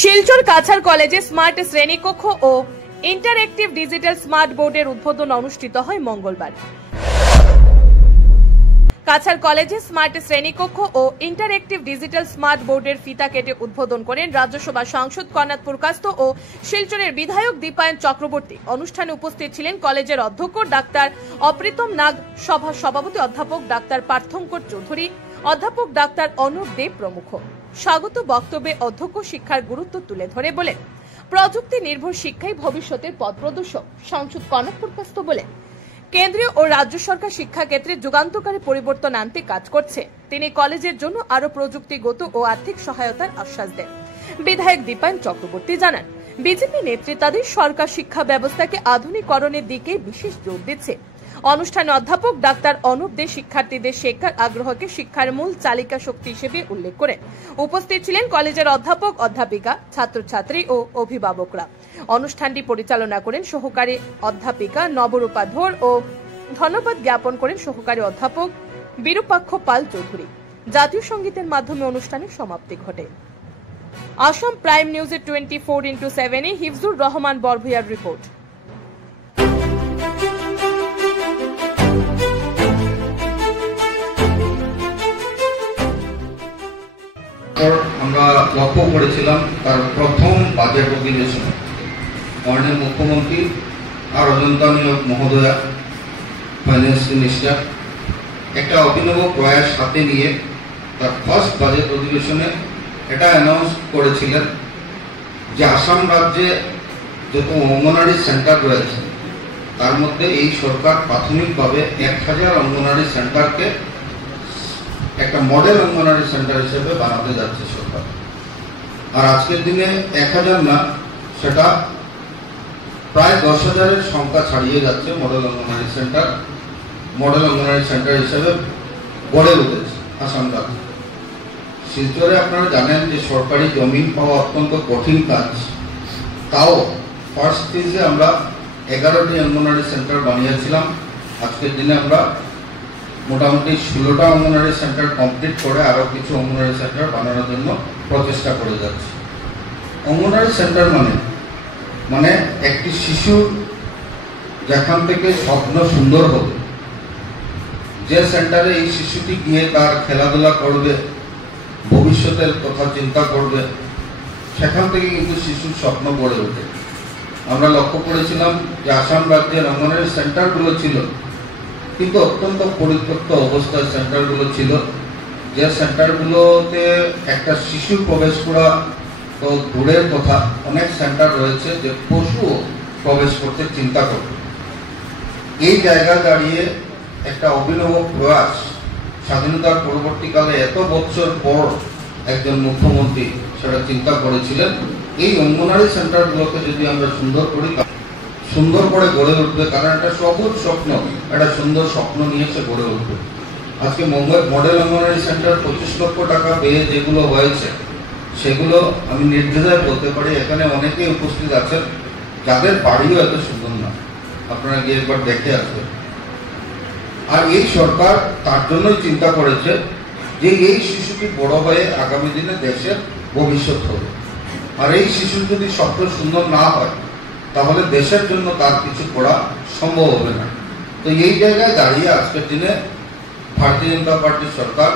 শিলচর কাছাড় কলেজে স্মার্ট শ্রেণীকক্ষ ও interactive digital smart বোর্ডের উদ্বোধন অনুষ্ঠিত হয় মঙ্গলবার। কাছাড় কলেজে স্মার্ট শ্রেণীকক্ষ ও ইন্টারঅ্যাক্টিভ ডিজিটাল স্মার্ট বোর্ডের ফিতা কেটে উদ্বোধন করেন রাজ্যসভা সাংসদ কর্ণাদ পুরকাস্ত ও শিলচরের বিধায়ক দীপায়ন চক্রবর্তী। অনুষ্ঠানে উপস্থিত ছিলেন কলেজের অধ্যক্ষ ডাক্তার অপ্রীতম নাগ, সভা সভাপতি অধ্যাপক ডাক্তার পার্থঙ্কর চৌধুরী, অধ্যাপক ডাক্তার অনুপ দেব প্রমুখ। স্বাগত বক্তব্যে অধ্যক্ষ শিক্ষার গুরুত্ব তুলে ধরে বলেন, প্রযুক্তি নির্ভর শিক্ষাই ভবিষ্যতের পথ প্রদর্শক। সাংসদ কর্ণাদ পুরকাস্ত বলেন, কেন্দ্রীয় ও রাজ্য সরকার শিক্ষা ক্ষেত্রে যুগান্তকারী পরিবর্তন আনতে কাজ করছে। তিনি কলেজের জন্য আরো প্রযুক্তিগত ও আর্থিক সহায়তার আশ্বাস দেন। বিধায়ক দীপায়ন চক্রবর্তী জানান, বিজেপি নেতৃত্বাধীন সরকার শিক্ষা ব্যবস্থাকে আধুনিকরণের দিকে বিশেষ জোর দিচ্ছে। অনুষ্ঠানে অধ্যাপক ডাক্তার অনুপ দে শিক্ষার্থীদের শেখার আগ্রহকে শিক্ষার মূল চালিকা শক্তি হিসেবে উল্লেখ করেন। উপস্থিত ছিলেন কলেজের অধ্যাপক, অধ্যাপিকা, ছাত্রছাত্রী ও অভিভাবকরা। অনুষ্ঠানটি পরিচালনা করেন সহকারী অধ্যাপিকা নবরূপা ধর ও ধন্যবাদ জ্ঞাপন করেন সহকারী অধ্যাপক বিরূপাক্ষ পাল চৌধুরী। জাতীয় সঙ্গীতের মাধ্যমে অনুষ্ঠানের সমাপ্তি ঘটে। আসাম প্রাইম নিউজের 24x7 হিফজুর রহমান বরভূয়ার রিপোর্ট। আমরা লক্ষ্য করেছিলাম তার প্রথম বাজেট অধিবেশনে মাননীয় মুখ্যমন্ত্রী আর অজন্তা নিয়োগ মহোদয়া, ফাইন্যান্স মিনিস্টার একটা অভিনব প্রয়াস হাতে নিয়ে তার ফার্স্ট বাজেট অধিবেশনে এটা অ্যানাউন্স করেছিলেন যে আসাম রাজ্যে যত অঙ্গনারী সেন্টার রয়েছে তার মধ্যে এই সরকার প্রাথমিকভাবে 1000 অঙ্গনারী সেন্টারকে একটা মডেল অঙ্গনারী সেন্টার হিসেবে বানাতে যাচ্ছে সরকার। আর আজকের দিনে 1000 না, সেটা প্রায় 10,000-এর সংখ্যা ছাড়িয়ে যাচ্ছে। মডেল অঙ্গনারী সেন্টার হিসেবে গড়ে উঠেছে আসাম রাজ্য। শিলচরে আপনারা জানেন যে সরকারি জমিন পাওয়া অত্যন্ত কঠিন কাজ, তাও ফার্স্ট ফেজে আমরা 11টি অঙ্গনারী সেন্টার বানিয়েছিলাম। আজকের দিনে আমরা মোটামুটি 16টা অঙ্গনারী সেন্টার কমপ্লিট করে আরো কিছু অঙ্গনারী সেন্টার বানানোর জন্য প্রচেষ্টা করে যাচ্ছি। অঙ্গনারী সেন্টার মানে একটি শিশু যেখান থেকে স্বপ্ন সুন্দর হবে, যে সেন্টারে এই শিশুটি গিয়ে তার খেলাধুলা করবে, ভবিষ্যতের কথা চিন্তা করবে, সেখান থেকে কিন্তু শিশুর স্বপ্ন গড়ে ওঠে। আমরা লক্ষ্য করেছিলাম যে আসাম রাজ্যের অঙ্গনারী সেন্টারগুলো ছিল কিন্তু অত্যন্ত পরিত্যক্ত অবস্থায় সেন্টারগুলো ছিল, যে সেন্টারগুলোতে একটা শিশু প্রবেশ করা তো দূরের কথা, অনেক সেন্টার রয়েছে যে পশু প্রবেশ করতে চিন্তা করবে। এই জায়গায় দাঁড়িয়ে একটা অভিনব প্রয়াস, স্বাধীনতার পরবর্তীকালে এত বছর পর একজন মুখ্যমন্ত্রী সেটা চিন্তা করেছিলেন। এই অঙ্গনারী সেন্টারগুলোকে যদি আমরা সুন্দর করে গড়ে উঠবে, কারণ একটা সবুজ স্বপ্ন, একটা সুন্দর স্বপ্ন নিয়ে সে গড়ে উঠবে। আজকে মডেল অঙ্গনারী সেন্টার 25 লক্ষ টাকা পেয়ে যেগুলো হয়েছে, সেগুলো আমি নির্দ্বিধায় বলতে পারি এখানে অনেকেই উপস্থিত আছেন যাদের বাড়িও এত সুন্দর না, আপনারা গিয়ে একবার দেখে আসবেন। আর এই সরকার তার জন্যই চিন্তা করেছে যে এই শিশুটি বড় হয়ে আগামী দিনে দেশের ভবিষ্যৎ হবে। আর এই শিশুর যদি স্বপ্ন সুন্দর না হয় তাহলে দেশের জন্য তার কিছু করা সম্ভব হবে না। তো এই জায়গায় দাঁড়িয়ে আজকের দিনে ভারতীয় জনতা পার্টির সরকার